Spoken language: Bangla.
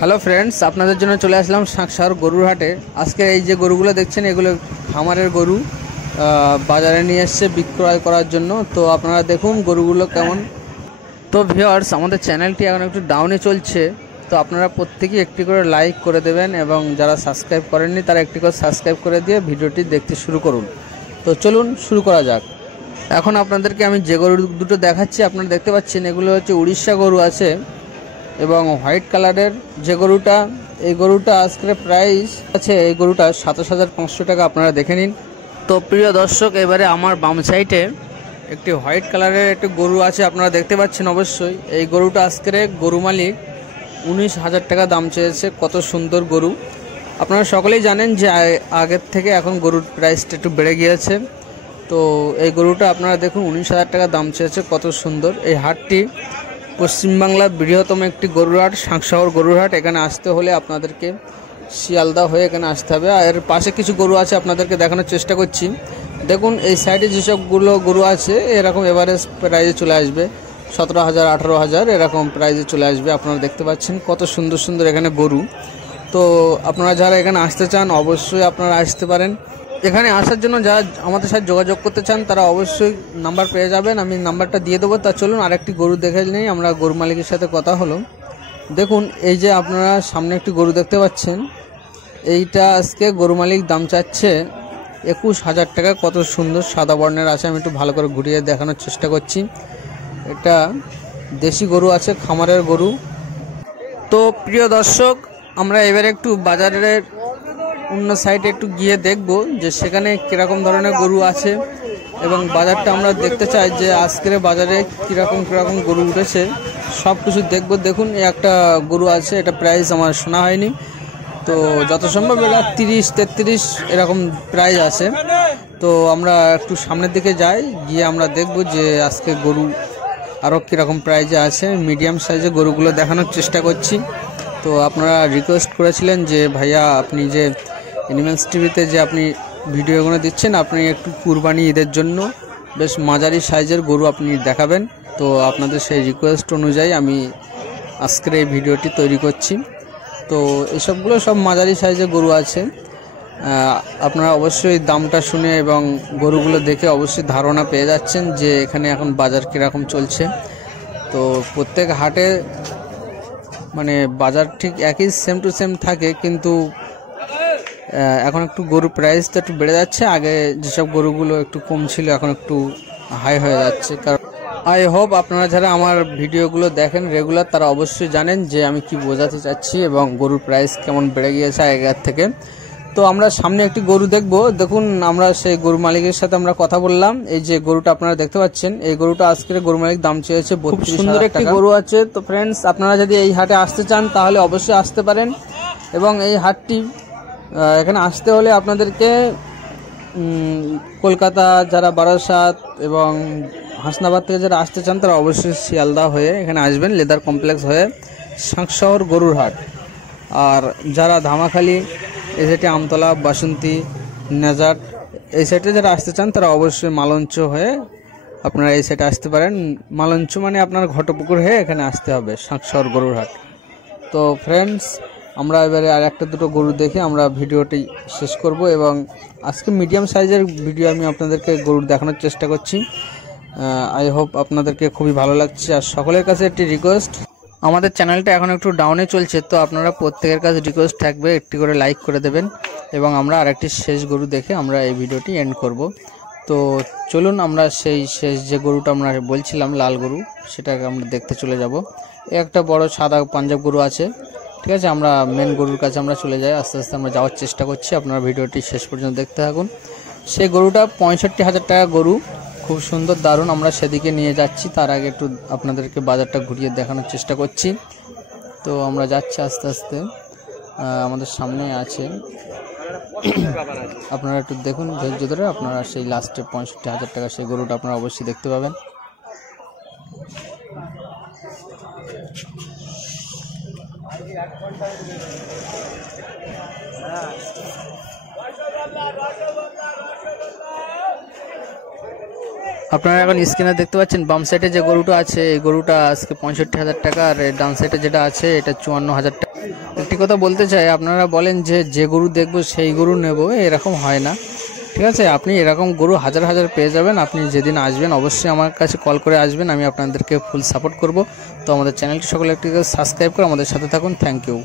হ্যালো ফ্রেন্ডস, আপনাদের জন্য চলে আসলাম সাঁকসার গরুর হাটে। আজকে এই যে গরুগুলো দেখছেন এগুলো খামারের গরু, বাজারে নিয়ে এসছে বিক্রয় করার জন্য। তো আপনারা দেখুন গরুগুলো কেমন। তো ভিউয়ার্স, আমাদের চ্যানেলটি এখন একটু ডাউনে চলছে, তো আপনারা প্রত্যেকেই একটি করে লাইক করে দেবেন এবং যারা সাবস্ক্রাইব করেননি তারা একটি করে সাবস্ক্রাইব করে দিয়ে ভিডিওটি দেখতে শুরু করুন। তো চলুন শুরু করা যাক। এখন আপনাদেরকে আমি যে গরু দুটো দেখাচ্ছি আপনারা দেখতে পাচ্ছেন, এগুলো হচ্ছে উড়িষ্যা গরু আছে এবং হোয়াইট কালারের যে গরুটা, এই গরুটা আজকের প্রাইস আছে এই গরুটা 27,500 টাকা, আপনারা দেখে নিন। তো প্রিয় দর্শক, এবারে আমার বাম সাইডে একটি হোয়াইট কালারের একটি গরু আছে, আপনারা দেখতে পাচ্ছেন অবশ্যই। এই গরুটা আজকের গরু মালিক 19,000 টাকা দাম চেয়েছে। কত সুন্দর গরু! আপনারা সকলেই জানেন যে আগের থেকে এখন গরুর প্রাইসটা একটু বেড়ে গিয়েছে। তো এই গরুটা আপনারা দেখুন 19,000 টাকা দাম চেয়েছে। কত সুন্দর! এই হাটটি পশ্চিমবাংলার বৃহত্তম একটি গরুর হাট, সাঁকসাগর গরুর হাট। এখানে আসতে হলে আপনাদেরকে শিয়ালদা হয়ে এখানে আসতে হবে। আর এর পাশে কিছু গরু আছে, আপনাদেরকে দেখানোর চেষ্টা করছি। দেখুন এই সাইডে যেসবগুলো গরু আছে এরকম এভারেজ প্রাইজে চলে আসবে 17,000, 18,000 এরকম প্রাইজে চলে আসবে। আপনারা দেখতে পাচ্ছেন কত সুন্দর সুন্দর এখানে গরু। তো আপনারা যারা এখানে আসতে চান অবশ্যই আপনারা আসতে পারেন। এখানে আসার জন্য যারা আমাদের সাথে যোগাযোগ করতে চান তারা অবশ্যই নাম্বার পেয়ে যাবেন, আমি নাম্বারটা দিয়ে দেবো। তা চলুন আরেকটি গরু দেখে নেই, আমরা গরু মালিকের সাথে কথা হলো। দেখুন এই যে আপনারা সামনে একটি গরু দেখতে পাচ্ছেন, এইটা আজকে গরু মালিক দাম চাচ্ছে 21,000 টাকা। কত সুন্দর সাদা বর্ণের আছে, আমি একটু ভালো করে ঘুরিয়ে দেখানোর চেষ্টা করছি। এটা দেশি গরু আছে, খামারের গরু। তো প্রিয় দর্শক, আমরা এবারে একটু বাজারের অন্য সাইডে একটু গিয়ে দেখব যে সেখানে কীরকম ধরনের গরু আছে এবং বাজারটা আমরা দেখতে চাই যে আজকের বাজারে কীরকম গরু উঠেছে, সব কিছু দেখব। দেখুন এই একটা গরু আছে, এটা প্রাইস আমার শোনা হয়নি, তো যত সম্ভব এটা 30-33 এরকম প্রাইস আছে। তো আমরা একটু সামনের দিকে যাই, গিয়ে আমরা দেখব যে আজকে গরু আরও কীরকম প্রাইজে আছে। মিডিয়াম সাইজের গরুগুলো দেখানোর চেষ্টা করছি। তো আপনারা রিকোয়েস্ট করেছিলেন যে ভাইয়া আপনি যে অ্যানিম্যালস টিভিতে যে আপনি ভিডিওগুলো দিচ্ছেন, আপনি একটু কুরবানি ঈদের জন্য বেশ মাঝারি সাইজের গরু আপনি দেখাবেন। তো আপনাদের সেই রিকোয়েস্ট অনুযায়ী আমি আজকের এই ভিডিওটি তৈরি করছি। তো এসবগুলো সব মাঝারি সাইজের গরু আছে। আপনারা অবশ্যই দামটা শুনে এবং গরুগুলো দেখে অবশ্যই ধারণা পেয়ে যাচ্ছেন যে এখানে এখন বাজার কীরকম চলছে। তো প্রত্যেক হাটে মানে বাজার ঠিক একই সেম টু সেম থাকে, কিন্তু এখন একটু গরুর প্রাইসটা একটু বেড়ে যাচ্ছে। আগে যেসব গরুগুলো একটু কম ছিল এখন একটু হাই হয়ে যাচ্ছে। কারণ আই হোপ আপনারা যারা আমার ভিডিওগুলো দেখেন রেগুলার তারা অবশ্যই জানেন যে আমি কি বোঝাতে চাচ্ছি এবং গরুর প্রাইস কেমন বেড়ে গিয়েছে আগের থেকে। তো আমরা সামনে একটি গরু দেখব। দেখুন আমরা সেই গরু মালিকের সাথে আমরা কথা বললাম। এই যে গরুটা আপনারা দেখতে পাচ্ছেন, এই গরুটা আজকের গরু মালিক দাম চেয়েছে 32,000 সুন্দর একটি গরু আছে। তো ফ্রেন্ডস, আপনারা যদি এই হাটে আসতে চান তাহলে অবশ্যই আসতে পারেন। এবং এই হাটটি এখানে আসতে হলে আপনাদেরকে কলকাতা যারা বারাসাত এবং হাসনাবাদ থেকে যারা আসতে চান তারা অবশ্যই শিয়ালদা হয়ে এখানে আসবেন, লেদার কমপ্লেক্স হয়ে সাঁকসাগর গরুর হাট। আর যারা ধামাখালি এই সাইডে আমতলা, বাসন্তী, নেজাট এই সাইডে যারা আসতে চান তারা অবশ্যই মালঞ্চ হয়ে আপনারা এই সাইডে আসতে পারেন। মালঞ্চ মানে আপনার ঘটপুকুর হয়ে এখানে আসতে হবে সাঁকসাগর গরুর হাট। তো ফ্রেন্ডস, আমরা এবারে আর একটা দুটো গরু দেখে আমরা ভিডিওটি শেষ করব এবং আজকে মিডিয়াম সাইজের ভিডিও আমি আপনাদেরকে গরু দেখানোর চেষ্টা করছি। আই হোপ আপনাদেরকে খুবই ভালো লাগছে। আর সকলের কাছে একটি রিকোয়েস্ট, আমাদের চ্যানেলটা এখন একটু ডাউনে চলছে, তো আপনারা প্রত্যেকের কাছে রিকোয়েস্ট থাকবে একটি করে লাইক করে দেবেন এবং আমরা আরেকটি শেষ গরু দেখে আমরা এই ভিডিওটি এন্ড করব। তো চলুন আমরা সেই শেষ যে গরুটা আমরা বলছিলাম লাল গরু, সেটাকে আমরা দেখতে চলে যাব। একটা বড় সাদা পাঞ্জাব গরু আছে, ঠিক আছে। আমরা মেন গরুর কাছে আমরা চলে যাই, আস্তে আস্তে আমরা যাওয়ার চেষ্টা করছি। আপনারা ভিডিওটি শেষ পর্যন্ত দেখতে থাকুন। সেই গরুটা 65,000 টাকা গরু, খুব সুন্দর দারুণ। আমরা সেদিকে নিয়ে যাচ্ছি, তার আগে একটু আপনাদেরকে বাজারটা ঘুরিয়ে দেখানোর চেষ্টা করছি। তো আমরা যাচ্ছি আস্তে আস্তে, আমাদের সামনে আছে, আপনারা একটু দেখুন ধৈর্য ধরে। আপনারা সেই লাস্টে 65,000 টাকা সেই গরুটা আপনারা অবশ্যই দেখতে পাবেন। আপনারা এখন স্ক্রিনে দেখতে পাচ্ছেন বাম সাইডে যে গরুটা আছে, এই গরুটা আজকে 65,000 টাকা, আর ডান সাইডে যেটা আছে এটা 54,000 টাকা। একটি কথা বলতে চাই, আপনারা বলেন যে যে গরু দেখবো সেই গরু নেব, এরকম হয় না। ঠিক আছে, আপনি এরকম গরু হাজার হাজার পেয়ে যাবেন। আপনি যেদিন আসবেন অবশ্যই আমার কাছে কল করে আসবেন, আমি আপনাদেরকে ফুল সাপোর্ট করব। তো আমাদের চ্যানেলটি সকলে একটি সাবস্ক্রাইব করে আমাদের সাথে থাকুন। Thank you.